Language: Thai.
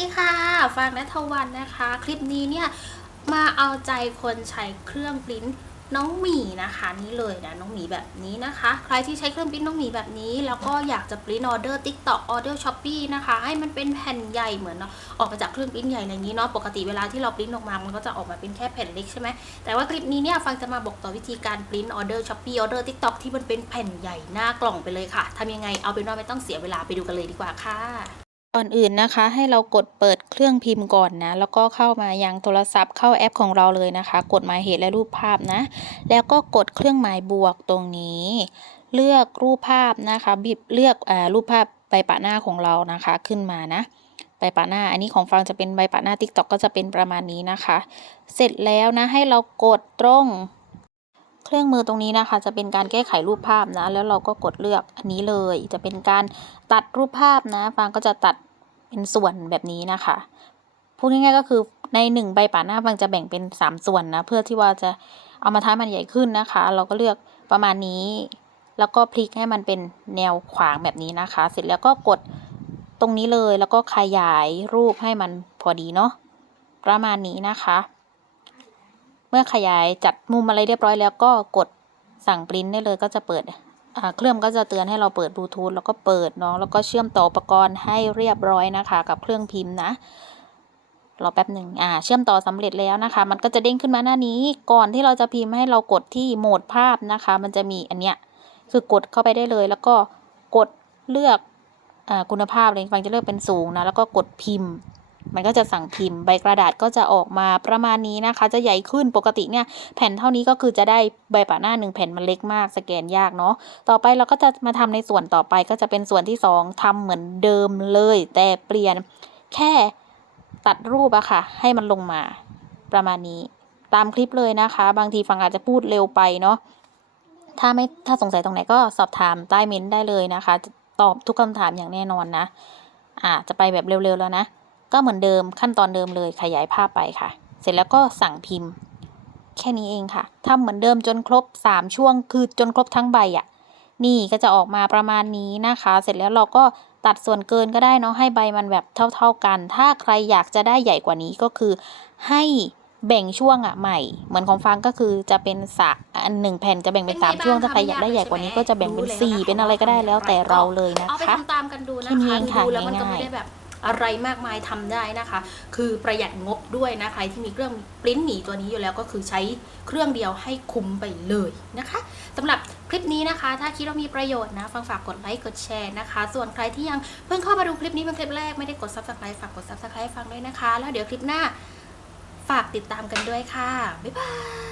ดีค่ะฟางนัทวันนะคะ คลิปนี้เนี่ยมาเอาใจคนใช้เครื่องปริ้นน้องหมีนะคะนี่เลยนะน้องหมีแบบนี้นะคะ ใครที่ใช้เครื่องปริ้นน้องหมีแบบนี้ แล้วก็อยากจะปริ้นออเดอร์ติ๊กต็อกออเดอร์ช้อปปีนะคะให้มันเป็นแผ่นใหญ่เหมือนเนาะออกมาจากเครื่องปริ้นใหญ่อะไรอย่างนี้เนาะปกติเวลาที่เราปริ้นออกมามันก็จะออกมาเป็นแค่แผ่นเล็กใช่ไหมแต่ว่าคลิปนี้เนี่ยฟังจะมาบอกต่อวิธีการปริ้นออเดอร์ช้อปปี้ออเดอร์ติ๊กต็อกที่มันเป็นแผ่นใหญ่หน้ากล่องไปเลยค่ะทำยังไงเอาเป็นว่าไม่ต้องเสียเวลาไปดูกันเลยดีกว่าค่ะ ก่อนอื่นนะคะ ให้เรากดเปิดเครื่องพิมพ์ก่อนนะ แล้วก็เข้ามายังโทรศัพท์เข้าแอปของเราเลยนะคะ กดหมายเหตุและรูปภาพนะ แล้วก็กดเครื่องหมายบวกตรงนี้ เลือกรูปภาพนะคะบิบเลือกอ่ารูปภาพใบปะหน้าของเรานะคะขึ้นมานะใบปะหน้า อันนี้ของฟังจะเป็นใบปะหน้า TikTok ก็จะเป็นประมาณนี้นะคะ เสร็จแล้วนะให้เรากดตรง เครื่องมือตรงนี้นะคะ จะเป็นการแก้ไขรูปภาพนะ แล้วเราก็กดเลือกอันนี้เลย จะเป็นการตัดรูปภาพนะ ฟางก็จะตัดเป็นส่วนแบบนี้นะคะพูดง่ายๆก็คือในหนึ่งใบป่าหน้าฟางจะแบ่งเป็นสามส่วนนะ เพื่อที่ว่าจะเอามาท้ายมันใหญ่ขึ้นนะคะ เราก็เลือกประมาณนี้ แล้วก็พลิกให้มันเป็นแนวขวางแบบนี้นะคะ เสร็จแล้วก็กดตรงนี้เลยแล้วก็ขยายรูปให้มันพอดีเนาะประมาณนี้นะคะ เมื่อขยายจัดมุมอะไรเรียบร้อยแล้วก็กดสั่งปริ้นได้เลยก็จะเปิดเครื่องก็จะเตือนให้เราเปิดบลูทูธแล้วก็เปิดเนาะแล้วก็เชื่อมต่ออุปกรณ์ให้เรียบร้อยนะคะ กับเครื่องพิมพ์นะรอแป๊บหนึ่งอ่า เชื่อมต่อสำเร็จแล้วนะคะ มันก็จะเด้งขึ้นมาหน้านี้ ก่อนที่เราจะพิมพ์ให้เรากดที่โหมดภาพนะคะ มันจะมีอันเนี้ย คือกดเข้าไปได้เลย แล้วก็กดเลือกอคุณภาพเลยฟังจะเลือกเป็นสูงนะ แล้วก็กดพิมพ์ มันก็จะสั่งพิมพ์ใบกระดาษก็จะออกมาประมาณนี้นะคะ จะใหญ่ขึ้นปกติเนี่ยแผ่นเท่านี้ก็คือจะได้ใบปะหน้าหนึ่งแผ่นมันเล็กมากสแกนยากเนาะต่อไปเราก็จะมาทำในส่วนต่อไปก็จะเป็นส่วนที่สองทำเหมือนเดิมเลย แต่เปลี่ยนแค่ตัดรูปอะค่ะ ให้มันลงมาประมาณนี้ ตามคลิปเลยนะคะ บางทีฟังอาจจะพูดเร็วไปเนาะถ้าไม่ถ้าสงสัยตรงไหนก็สอบถามใต้เม้นต์ได้เลยนะคะ ตอบทุกคำถามอย่างแน่นอนนะอ่าจะไปแบบเร็วๆแล้วนะ ก็เหมือนเดิมขั้นตอนเดิมเลยขยายภาพไปค่ะ เสร็จแล้วก็สั่งพิมพ์ แค่นี้เองค่ะทำเหมือนเดิมจนครบ 3 ช่วง คือจนครบทั้งใบอะ่ะ นี่ก็จะออกมาประมาณนี้นะคะ เสร็จแล้วเราก็ตัดส่วนเกินก็ได้เนาะให้ใบมันแบบเท่า ๆกัน ถ้าใครอยากจะได้ใหญ่กว่านี้ก็คือ ให้แบ่งช่วงอะใหม่ เหมือนของฟังก็คือจะเป็นสะอันหนึ่งแผ่นจะแบ่งเป็นสามช่วงถ้าใครอยากได้ใหญ่กว่านี้ก็จะแบ่งเป็นสี่เป็นอะไรก็ได้แล้วแต่เราเลยนะเอาไปคะทำตามกันดูนะแค่นี้คะเองค่ะดูแล้วมันก็ง่ายๆไม่ได้แบบ อะไรมากมายทำได้นะคะ คือประหยัดงบด้วยนะใครที่มีเครื่องปริ้นหมีตัวนี้อยู่แล้วก็คือใช้เครื่องเดียวให้คุ้มไปเลยนะคะสำหรับคลิปนี้นะคะ ถ้าคิดว่ามีประโยชน์นะฟังฝากกดไลค์กดแชร์นะคะ ส่วนใครที่ยังเพิ่งเข้ามาดูคลิปนี้เป็นคลิปแรกไม่ได้กด subscribe ฝากกด subscribe ฟังด้วยนะคะ แล้วเดี๋ยวคลิปหน้าฝากติดตามกันด้วยค่ะบ๊ายบาย